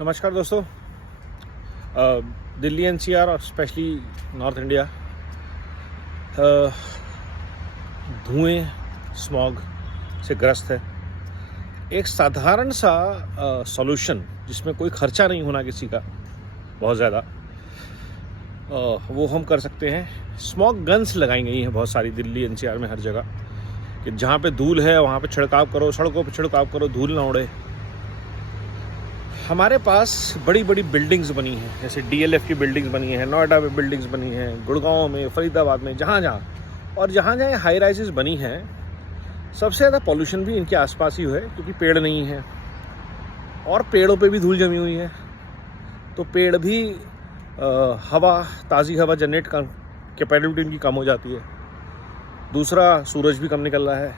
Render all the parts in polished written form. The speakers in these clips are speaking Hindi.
नमस्कार दोस्तों। दिल्ली एनसीआर और स्पेशली नॉर्थ इंडिया धुएं स्मॉग से ग्रस्त है। एक साधारण सा सॉल्यूशन जिसमें कोई खर्चा नहीं होना किसी का बहुत ज़्यादा, वो हम कर सकते हैं। स्मॉग गन्स लगाई गई हैं बहुत सारी दिल्ली एनसीआर में हर जगह, कि जहाँ पे धूल है वहाँ पे छिड़काव करो, सड़कों पे छिड़काव करो, धूल ना उड़े। हमारे पास बड़ी बड़ी बिल्डिंग्स बनी हैं, जैसे डीएलएफ की बिल्डिंग्स बनी हैं, नोएडा में बिल्डिंग्स बनी हैं, गुड़गांव में, फरीदाबाद में, जहाँ जहाँ हाई राइजेस बनी हैं, सबसे ज़्यादा पॉल्यूशन भी इनके आसपास ही है, क्योंकि पेड़ नहीं है और पेड़ों पे भी धूल जमी हुई है। तो पेड़ भी हवा, ताज़ी हवा जनरेट कर कैपेबिलिटी इनकी कम हो जाती है। दूसरा, सूरज भी कम निकल रहा है।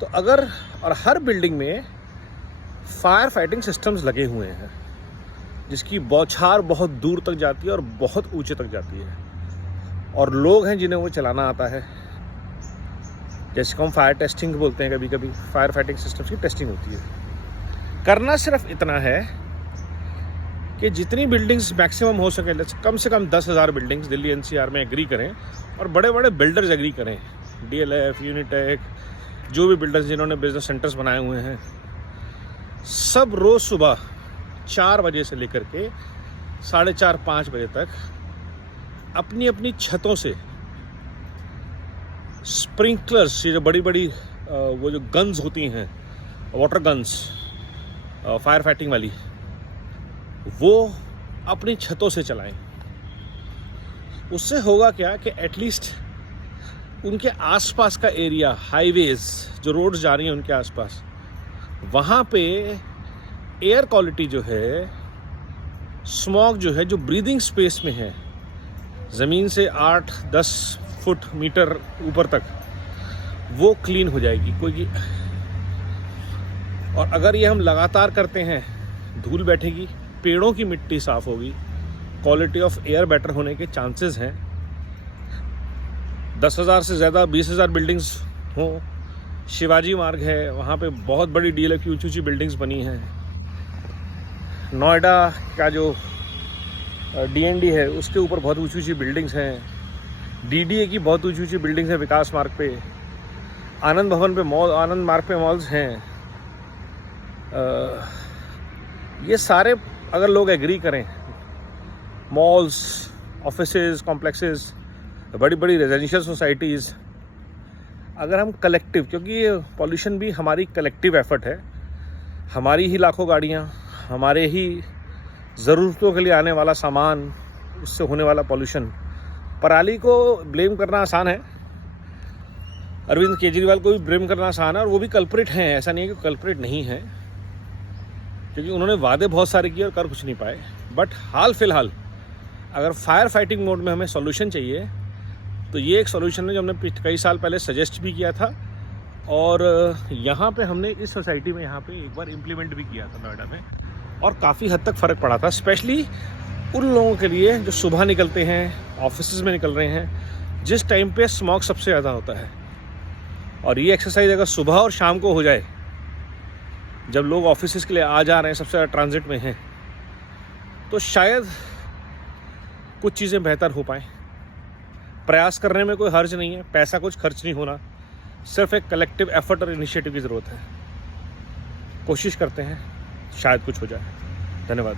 तो अगर और हर बिल्डिंग में फायर फाइटिंग सिस्टम्स लगे हुए हैं, जिसकी बौछार बहुत दूर तक जाती है और बहुत ऊंचे तक जाती है, और लोग हैं जिन्हें वो चलाना आता है। जैसे को हम फायर टेस्टिंग बोलते हैं, कभी कभी फायर फाइटिंग सिस्टम्स की टेस्टिंग होती है। करना सिर्फ इतना है कि जितनी बिल्डिंग्स मैक्सिमम हो सके, कम से कम 10,000 बिल्डिंग्स दिल्ली एनसीआर में एग्री करें, और बड़े बड़े बिल्डर्स एग्री करें, डीएलएफ, यूनिटेक, जो भी बिल्डर्स जिन्होंने बिजनेस सेंटर्स बनाए हुए हैं, सब रोज़ सुबह 4 बजे से लेकर के 4:30-5 बजे तक अपनी अपनी छतों से स्प्रिंकलर्स, ये जो बड़ी बड़ी वो जो गन्स होती हैं, वाटर गन्स, फायर फाइटिंग वाली, वो अपनी छतों से चलाएं। उससे होगा क्या कि एटलीस्ट उनके आसपास का एरिया, हाईवेज, जो रोड्स जा रही हैं उनके आसपास, वहाँ पे एयर क्वालिटी जो है, स्मॉग जो है, जो ब्रीदिंग स्पेस में है, ज़मीन से 8-10 फुट मीटर ऊपर तक, वो क्लीन हो जाएगी। और अगर ये हम लगातार करते हैं, धूल बैठेगी, पेड़ों की मिट्टी साफ़ होगी, क्वालिटी ऑफ एयर बेटर होने के चांसेस हैं। 10,000 से ज़्यादा, 20,000 बिल्डिंग्स हों। शिवाजी मार्ग है, वहाँ पे बहुत बड़ी डीएलएफ की ऊंची ऊंची बिल्डिंग्स बनी हैं। नोएडा का जो डीएनडी है, उसके ऊपर बहुत ऊंची ऊंची बिल्डिंग्स हैं। डीडीए की बहुत ऊंची ऊंची बिल्डिंग्स हैं विकास मार्ग पे। आनंद भवन पे मॉल, आनंद मार्ग पे मॉल्स हैं। ये सारे अगर लोग एग्री करें, मॉल्स, ऑफिसेज, कॉम्प्लेक्सेस, बड़ी बड़ी रेजिडेंशियल सोसाइटीज़, अगर हम कलेक्टिव, क्योंकि ये पॉल्यूशन भी हमारी कलेक्टिव एफर्ट है, हमारी ही लाखों गाड़ियाँ, हमारे ही ज़रूरतों के लिए आने वाला सामान, उससे होने वाला पॉल्यूशन। पराली को ब्लेम करना आसान है, अरविंद केजरीवाल को भी ब्लेम करना आसान है, और वो भी कल्प्रिट हैं, ऐसा नहीं है कि कल्प्रिट नहीं है, क्योंकि उन्होंने वादे बहुत सारे किए और कर कुछ नहीं पाए। बट हाल फिलहाल अगर फायर फाइटिंग मोड में हमें सॉल्यूशन चाहिए, तो ये एक सॉल्यूशन है जो हमने कई साल पहले सजेस्ट भी किया था, और यहाँ पे हमने इस सोसाइटी में यहाँ पे एक बार इम्प्लीमेंट भी किया था नोएडा में, और काफ़ी हद तक फ़र्क पड़ा था। स्पेशली उन लोगों के लिए जो सुबह निकलते हैं, ऑफिस में निकल रहे हैं, जिस टाइम पे स्मॉग सबसे ज़्यादा होता है। और ये एक्सरसाइज अगर सुबह और शाम को हो जाए, जब लोग ऑफिस के लिए आ जा रहे हैं, सबसे ज़्यादा ट्रांजिट में हैं, तो शायद कुछ चीज़ें बेहतर हो पाएँ। प्रयास करने में कोई हर्ज नहीं है, पैसा कुछ खर्च नहीं होना, सिर्फ एक कलेक्टिव एफर्ट और इनिशिएटिव की ज़रूरत है। कोशिश करते हैं, शायद कुछ हो जाए। धन्यवाद।